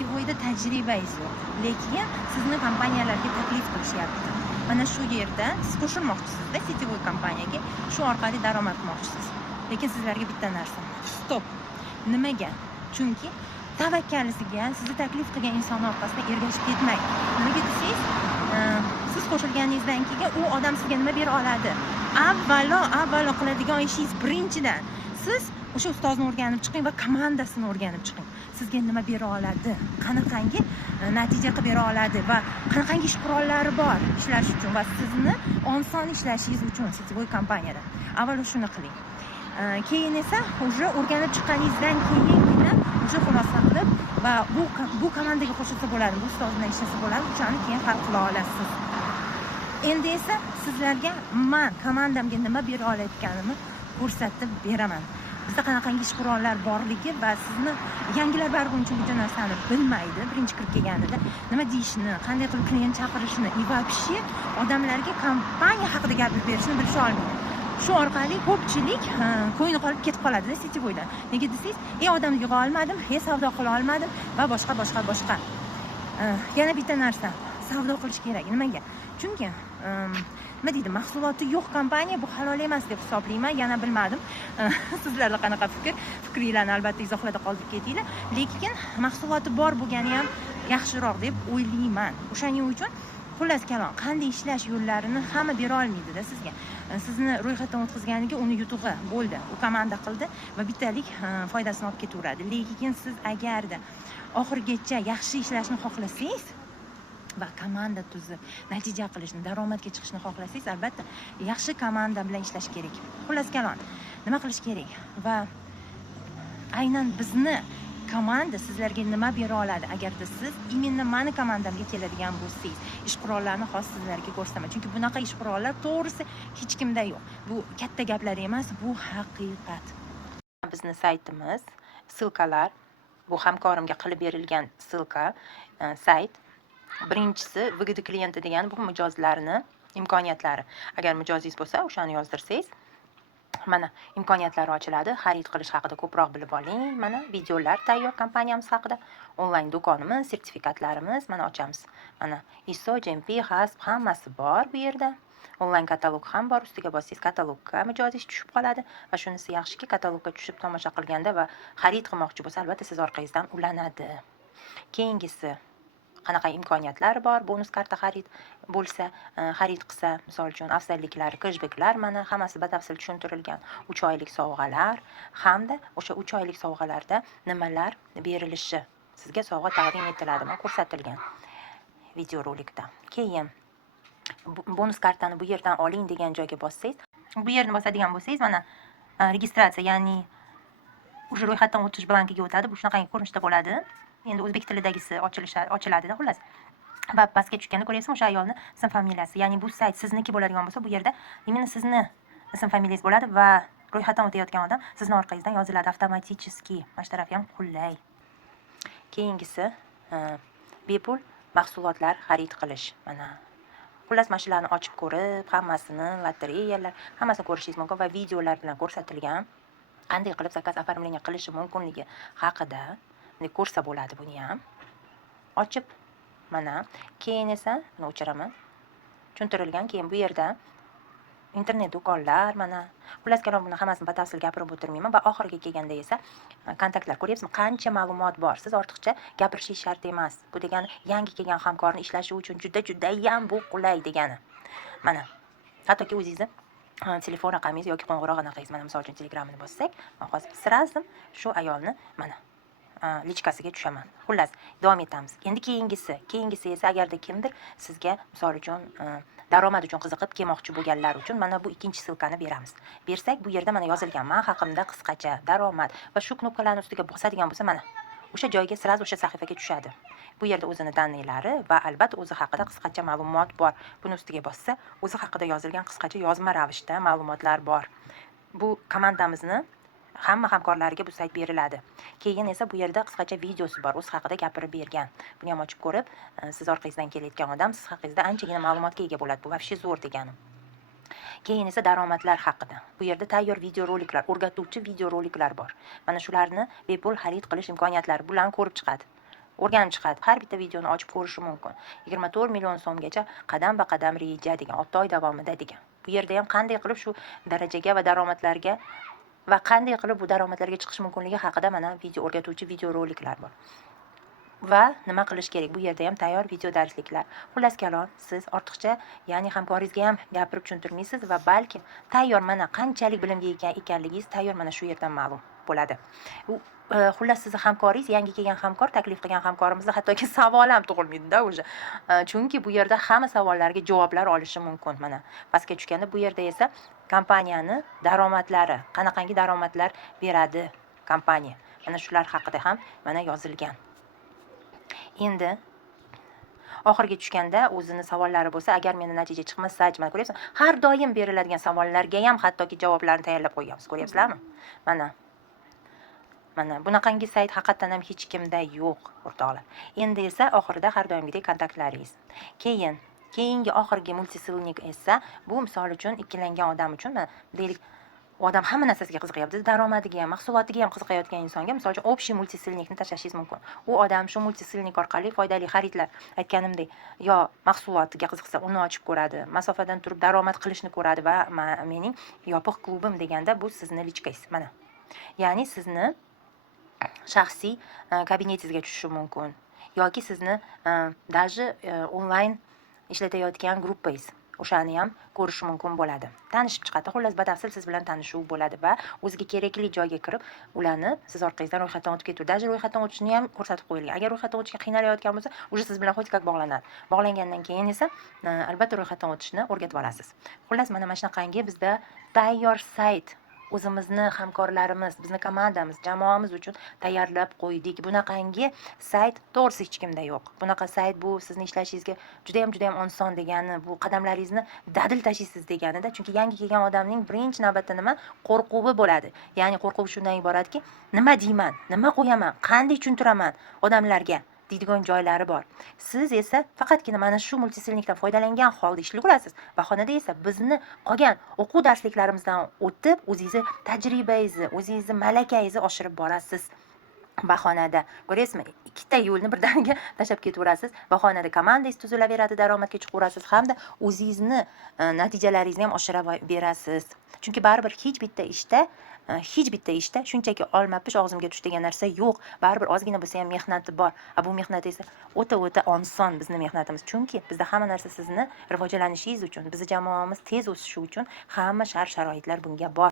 Sitvoyda tajribangiz yo'q, lekin sizni kompaniyalarga taklif qilishyapti. Mana shu yerda siz qo'shilmoqchisizda Sitvoy kompaniyaga, shu orqali daromad qilmoqchisiz. Lekin sizlarga bitta narsa, stop. Nimaga? Chunki tavakkaliga sizni taklif qilgan inson orqasidan ergashib ketmang. Nimaga desangiz, siz qo'shilganingizdan keyin u odam sizga nima bera oladi? Avvalo qiladigan ishingiz birinchidan siz o'sha ustozni o'rganib chiqing va komandasini o'rganib chiqing. Sizga nima bera oladi? Qanaqangi natija qilib bera oladi va qanaqangi ish qurollari bor ishlash uchun va sizni oson ishlashingiz uchun Sitvoy kompaniyada. Avvalo shuni qiling. Keyin esa уже o'rganib chiqqaningizdan keyingina уже xulosa qilib va bu komandaga qo'shilsa bo'ladi, bu ustoz bilan ishlasa bo'ladi, o'shani keyin hal qila olasiz. Endi esa sizlarga men komandamga nima bera olayotganimni ko'rsatib beraman. Bizda qanaqangi ish qurollar borligi va sizni yangilar baribir uncha bu narsani bilmaydi. Birinchi kirib kelganida nima deyishni, qanday qilib klient chaqirishni, вообще odamlarga kompaniya haqida gapirib berishni bilisha olmaydi. Shu orqali ko'pchilik ko'ngli qolib ketib qoladi Sitvoydan. Nega desangiz, odamni yig'a olmadim, savdo qila olmadim va boshqa. Yana bitta narsa, savdo qilish kerak. Nimaga? Chunki nima deydi, mahsuloti yo'q kompaniya bu halol emas deb hisoblayman. Yana bilmadim. Sizlarda qanaqa fikringlarni albatta izohlarda qoldirib ketinglar. Lekin mahsuloti bor bo'lgani ham yaxshiroq deb o'ylayman. O'shaning uchun xullas kalom, qanday ishlash yo'llarini hamma bera olmaydi-da sizga. Sizni ro'yxatdan o'tkazganiga uni yutug'i bo'ldi. U komanda qildi va bittalik foydasini olib ketaveradi. Lekin siz agarda oxirigacha yaxshi ishlashni xohlasangiz va komanda tuzib, natija qilishni, daromadga chiqishni xohlasangiz, albatta yaxshi komanda bilan ishlash kerak. Xullas kalom, nima qilish kerak va aynan bizni komanda sizlarga nima bera oladi agarda siz именно meni komandamga keladigan bo'lsangiz, ish qurollarini hozir sizlarga ko'rsataman. Chunki bunaqa ish qurollar to'g'risi hech kimda yo'q. Bu katta gaplar emas, bu haqiqat. Bizning saytimiz, silkalar, bu hamkorimga qilib berilgan silka, sayt. Birinchisi VGD klienti degani bu mijozlarni imkoniyatlari. Agar mijozingiz bo'lsa, o'shani yozdirsangiz, mana imkoniyatlari ochiladi. Xarid qilish haqida ko'proq bilib oling. Mana videolar tayyor kompaniyamiz haqida, onlayn do'konimiz, sertifikatlarimiz mana ochamiz. Mana ISO, GMP, HACCP hammasi bor bu yerda. Onlayn katalog ham bor. Ustiga bossangiz katalogga mijozingiz tushib qoladi va shunisi yaxshiki, katalogga tushib tomosha qilganda va xarid qilmoqchi bo'lsa, albatta siz orqangizdan ulanadi. Keyingisi qanaqa imkoniyatlar bor, bonus karta xarid bo'lsa, xarid qilsa, misol uchun afzalliklari, keshbeklar mana hammasi batafsil tushuntirilgan. 3 oylik sovg'alar hamda o'sha 3 oylik sovg'alarda nimalar berilishi sizga sovg'a taqdim etiladi, ko'rsatilgan videorolikda. Keyin bonus kartani bu yerdan oling degan joyga bossangiz, bu yerni bosadigan bo'lsangiz, mana registratsiya, ya'ni o'sha ro'yxatdan o'tish blankiga o'tadi. Bu shunaqangi ko'rinishda bo'ladi. Endi o'zbek tilidagisi ochiladi-da, xullas. Va pastga tushganda ko'ryapsizmi, o'sha ayolni ism familiyasi, ya'ni bu sayt sizniki bo'ladigan bo'lsa, bu yerda именно sizni ism familiyangiz bo'ladi va ro'yxatdan o'tayotgan odam sizni orqangizdan yoziladi avtomatiski. Mana shu taraf ham qulay. Keyingisi bepul mahsulotlar xarid qilish. Mana xullas mashinalarni ochib ko'rib, hammasini, lotereyalar, hammasini ko'rishingiz mumkin va videolar bilan ko'rsatilgan. Qanday qilib zakaz оформления qilishi mumkinligi haqida ko'rsa bo'ladi buni ham. Ochib, mana, keyin esa buni o'chiraman. Tushuntirilgan, keyin bu yerda internet do'konlar, mana, xullas kalom buni hammasini batafsil gapirib o'tirmayman va oxiriga kelganda esa kontaktlar, ko'ryapsizmi, qancha ma'lumot bor. Siz ortiqcha gapirishingiz shart emas. Bu degani yangi kelgan hamkorni ishlashi uchun juda-judayam bu qulay degani. Mana, hattoki o'zingizni telefon raqamingiz yoki qo'ng'iroq anaqangiz, mana misol uchun Telegramni bossak, men hozir srazim shu ayolni mana lichkasiga tushaman. Xullas, davom etamiz. Endi keyingisi esa agarda kimdir sizga misol uchun daromad uchun qiziqib kelmoqchi bo'lganlar uchun mana bu ikkinchi silkani beramiz. Bersak, bu yerda mana yozilgan men haqimda qisqacha daromad va shu knopkalarning ustiga bosadigan bo'lsa, mana o'sha joyga sraz o'sha sahifaga tushadi. Bu yerda o'zini danilari va albatta o'zi haqida qisqacha ma'lumot bor. Buni ustiga bossa, o'zi haqida yozilgan qisqacha yozma ravishda ma'lumotlar bor. Bu komandamizni hamma hamkorlariga bu sayt beriladi. Keyin esa bu yerda qisqacha videosi bor, o'z haqida gapirib bergan. Buni ham ochib ko'rib, siz orqangizdan kelayotgan odam siz haqingizda anchagina ma'lumotga ega bo'ladi. Bu вообще zo'r degani. Keyin esa daromadlar haqida. Bu yerda tayyor videoroliklar, o'rgatuvchi videoroliklar bor. Mana shularni bepul xarid qilish imkoniyatlari bilan ko'rib chiqadi. o'rganib chiqadi. Har bitta videoni ochib ko'rishi mumkin. 24 million so'mgacha qadam-ba-qadam reja degan 6 oy davomida degan. Bu yerda ham qanday qilib shu darajaga va daromadlarga va qanday qilib bu daromadlarga chiqish mumkinligi haqida mana o'rgatuvchi videoroliklar bor. Va nima qilish kerak? Bu yerda ham tayyor video darsliklar. Xullas kalom, siz ortiqcha, ya'ni hamkoringizga ham gapirib tushuntirmaysiz va balkim tayyor mana qanchalik bilimga ega ekanligingiz tayyor mana shu yerdan ma'lum bo'ladi. Xullas sizni hamkoringiz, yangi kelgan hamkor, taklif qilgan hamkorimizda hattoki savol ham tug'ilmaydi-da o'sha. Chunki bu yerda hamma savollarga javoblar olishi mumkin mana. Pastga tushganda bu yerda esa kompaniyani daromadlari, qanaqangi daromadlar beradi kompaniya. Mana shular haqida ham mana yozilgan. Endi oxirga tushganda o'zini savollari bo'lsa, agar meni natija chiqmasa, mana ko'ryapsizmi? Har doim beriladigan savollarga ham hattoki javoblarni tayyorlab qo'yganmiz. Ko'ryapsizlarmi? Mana bunaqangi sayt haqiqatan ham hech kimda yo'q, o'rtoqlar. Endi esa oxirida har doimgidek kontaktlaringiz. Keyingi oxirgi multisilnik esa bu misol uchun ikkilangan odam uchun, deylik, u odam hamma narsasiga qiziqyapti, daromadiga ham, mahsulotiga ham qiziqayotgan insonga misol uchun общий multisilnikni tashlashingiz mumkin. U odam shu multisilnik orqali foydali xaridlar, aytganimdek, yo mahsulotiga qiziqsa, uni ochib ko'radi, masofadan turib daromad qilishni ko'radi va mening yopiq klubim deganda bu sizni lichkangiz. Mana. Ya'ni sizni shaxsiy kabinetingizga tushishi mumkin yoki sizni даже onlayn ishlatayotgan gruppangiz o'shani ham ko'rish mumkin bo'ladi. Tanishib chiqadi. Xullas batafsil siz bilan tanishuv bo'ladi va o'ziga kerakli joyga kirib, ularni siz orqangizdan ro'yxatdan o'tib ketadi. Даже ro'yxatdan o'tishni ham ko'rsatib qo'yilgan. Agar ro'yxatdan o'tishga qiynalayotgan bo'lsa, уже siz bilan xo'jkak bog'lanadi. Bog'langandan keyin esa albatta ro'yxatdan o'tishni o'rgatib olasiz. Xullas mana shunaqangi bizda tayyor sayt o'zimizni hamkorlarimiz, bizni komandamiz, jamoamiz uchun tayyorlab qo'ydik. Bunaqangi sayt to'g'risi hech kimda yo'q. Bunaqa sayt bu sizni ishlashingizga juda ham oson degani, bu qadamlaringizni dadil tashiysiz deganida. Chunki yangi kelgan odamning birinchi navbatda nima? Qo'rquvi bo'ladi. Ya'ni qo'rquv shundan iboratki, nima deyman, nima qo'yaman, qanday tushuntiraman odamlarga deydigan joylari bor. Siz esa faqatgina mana shu multisilnikdan foydalangan holda ishlayib olasiz. Bahonada esa bizni qolgan o'quv darsliklarimizdan o'tib, o'zingizni tajribangizni, o'zingizni malakangizni oshirib borasiz. Bahonada ko'ryapsizmi, ikkita yo'lni birdaniga tashlab ketaverasiz. Bahonada komandangiz tuzilaveradi, daromadga chiqaverasiz hamda o'zingizni natijalaringizni ham oshira berasiz. Chunki baribir hech bitta ishda shunchaki olma-pish og'zimga tush degan narsa yo'q. Baribir ozgina bo'lsa ham mehnati bor. Bu mehnat esa o'ta oson bizni mehnatimiz. Chunki bizda hamma narsa sizni rivojlanishingiz uchun, bizning jamoamiz tez o'sishi uchun hamma shart-sharoitlar bunga bor.